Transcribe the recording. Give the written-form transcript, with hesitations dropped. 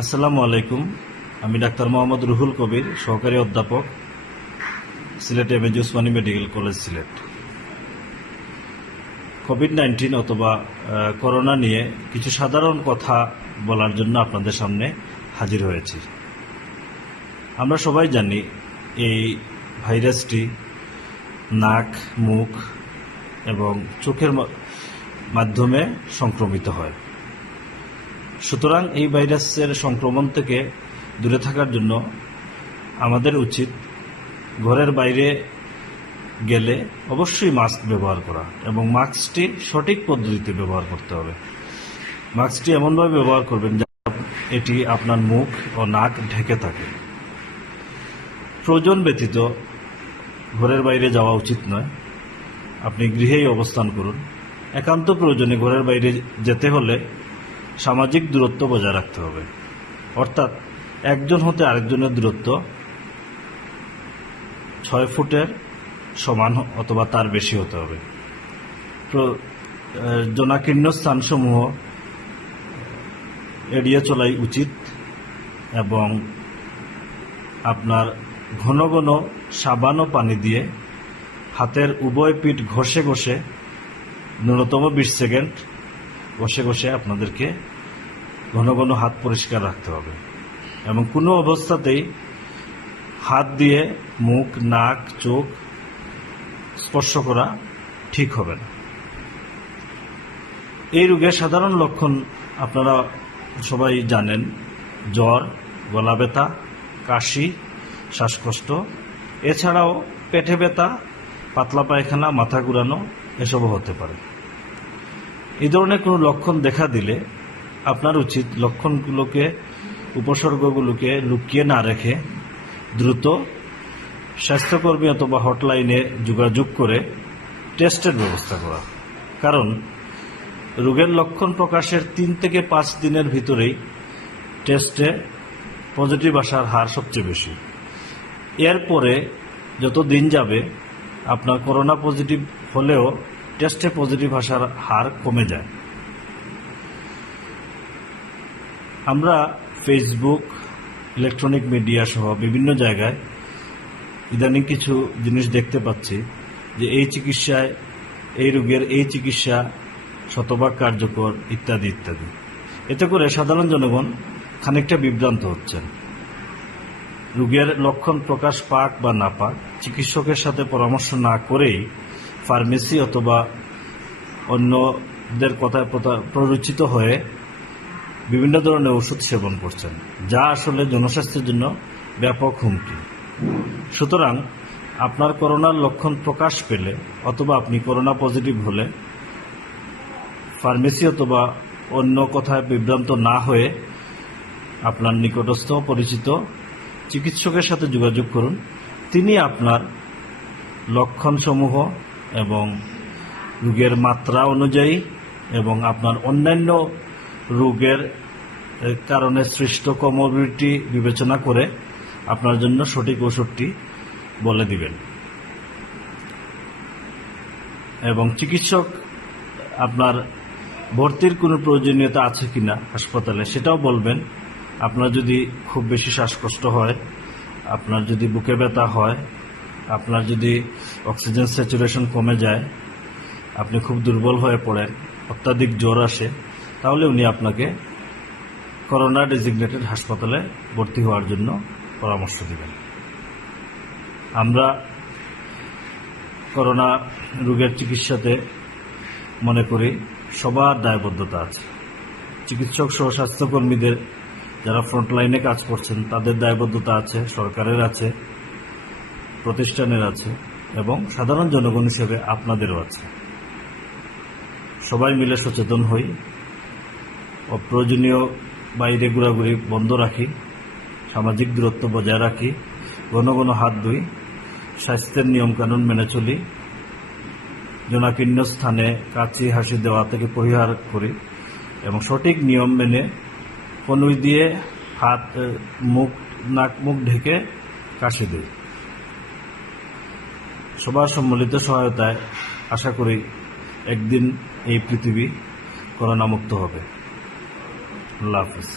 আসসালামু আলাইকুম। আমি ডাক্তার মোহাম্মদ রুহুল কবির, সহকারী অধ্যাপক, Sylhet MAG Osmani medical college, Sylhet. COVID-19 অথবা করোনা নিয়ে কিছু সাধারণ কথা বলার জন্য আপনাদের সামনে হাজির হয়েছি। আমরা সবাই জানি এই ভাইরাসটি নাক, মুখ এবং চোখের মাধ্যমে সংক্রমিত হয়। সুতরাং এই ভাইরাসের সংক্রমণ থেকে দূরে থাকার জন্য আমাদের উচিত ঘরের বাইরে গেলে অবশ্যই মাস্ক ব্যবহার করা এবং মাস্কটি সঠিক পদ্ধতিতে ব্যবহার করতে হবে। মাস্কটি এমনভাবে ব্যবহার করবেন যে এটি আপনার মুখ ও নাক ঢেকে থাকে। প্রয়োজন ব্যতীত ঘরের বাইরে যাওয়া উচিত নয়। আপনি গৃহেই অবস্থান করুন। একান্ত প্রয়োজনে ঘরের বাইরে যেতে হলে সামাজিক দূরত্ব বজায় রাখতে হবে, অর্থাৎ একজন হতে আরেকজনের দূরত্ব 6 ফুটের সমান অথবা তার বেশি হতে হবে। জনাকীর্ণ স্থানসমূহ এড়িয়ে চলাই উচিত এবং আপনার ঘন ঘন সাবান ও পানি দিয়ে হাতের উভয় পিঠ ঘষে ঘষে ন্যূনতম 20 সেকেন্ড ঘষে ঘষে আপনাদেরকে ঘন ঘন হাত পরিষ্কার রাখতে হবে এবং কোনো অবস্থাতেই হাত দিয়ে মুখ, নাক, চোখ স্পর্শ করা ঠিক হবে না। এই রোগের সাধারণ লক্ষণ আপনারা সবাই জানেন: জ্বর, গলা ব্যথা, কাশি, শ্বাসকষ্ট, এছাড়াও পেটে ব্যথা, পাতলা পায়খানা, মাথা ঘুরানো এসবও হতে পারে। এই ধরনের কোনো লক্ষণ দেখা দিলে আপনার উচিত লক্ষণগুলোকে, উপসর্গগুলোকে লুকিয়ে না রেখে দ্রুত স্বাস্থ্যকর্মী অথবা হটলাইনে যোগাযোগ করে টেস্টের ব্যবস্থা করা। কারণ রোগের লক্ষণ প্রকাশের 3 থেকে 5 দিনের ভিতরেই টেস্টে পজিটিভ আসার হার সবচেয়ে বেশি। এরপরে যত দিন যাবে আপনার করোনা পজিটিভ হলেও টেস্টে পজিটিভ আসার হার কমে যায়। আমরা ফেসবুক, ইলেকট্রনিক মিডিয়া সহ বিভিন্ন জায়গায় ইদানিং কিছু জিনিস দেখতে পাচ্ছি যে এই রোগের এই চিকিৎসা শতভাগ কার্যকর ইত্যাদি ইত্যাদি। এতে করে সাধারণ জনগণ খানিকটা বিভ্রান্ত হচ্ছেন। রোগের লক্ষণ প্রকাশ পাক বা না পাক, চিকিৎসকের সাথে পরামর্শ না করেই ফার্মেসি অথবা অন্যদের কথায় প্ররোচিত হয়ে বিভিন্ন ধরনের ওষুধ সেবন করছেন, যা আসলে জনস্বাস্থ্যের জন্য ব্যাপক হুমকি। সুতরাং আপনার করোনার লক্ষণ প্রকাশ পেলে অথবা আপনি করোনা পজিটিভ হলে ফার্মেসি অথবা অন্য কথায় বিভ্রান্ত না হয়ে আপনার নিকটস্থ পরিচিত চিকিৎসকের সাথে যোগাযোগ করুন। তিনি আপনার লক্ষণসমূহ এবং রোগের মাত্রা অনুযায়ী এবং আপনার অন্যান্য রোগের কারণে সৃষ্ট কমোরবিডিটি বিবেচনা করে আপনার জন্য সঠিক ওষুধটি বলে দিবেন এবং চিকিৎসক আপনার ভর্তির কোনো প্রয়োজনীয়তা আছে কিনা হাসপাতালে সেটাও বলবেন। আপনার যদি খুব বেশি শ্বাসকষ্ট হয়, আপনার যদি বুকে ব্যথা হয়, আপনার যদি অক্সিজেন স্যাচুরেশন কমে যায়, আপনি খুব দুর্বল হয়ে পড়েন, অত্যাধিক জ্বর আসে, তাহলে উনি আপনাকে করোনা ডেজিগনেটেড হাসপাতালে ভর্তি হওয়ার জন্য পরামর্শ দেবেন। আমরা করোনা রোগের চিকিৎসাতে মনে করি সবার দায়বদ্ধতা আছে। চিকিৎসক সহ স্বাস্থ্যকর্মীদের যারা ফ্রন্টলাইনে কাজ করছেন তাদের দায়বদ্ধতা আছে, সরকারের আছে, প্রতিষ্ঠানের আছে এবং সাধারণ জনগণ হিসেবে আপনাদেরও আছে। সবাই মিলে সচেতন হই, অপ্রয়োজনীয় বাইরে ঘোরাঘুরি বন্ধ রাখি, সামাজিক দূরত্ব বজায় রাখি, ঘন ঘন হাত ধুই, স্বাস্থ্যের নিয়মকানুন মেনে চলি, জনাকীর্ণ স্থানে কাশি, হাসি দেওয়া থেকে পরিহার করি এবং সঠিক নিয়ম মেনে কনুই দিয়ে হাত, মুখ, নাক, মুখ ঢেকে কাশি দিই। সবার সম্মিলিত সহায়তায় আশা করি একদিন এই পৃথিবী করোনা মুক্ত হবে। আল্লাহ হাফিজ।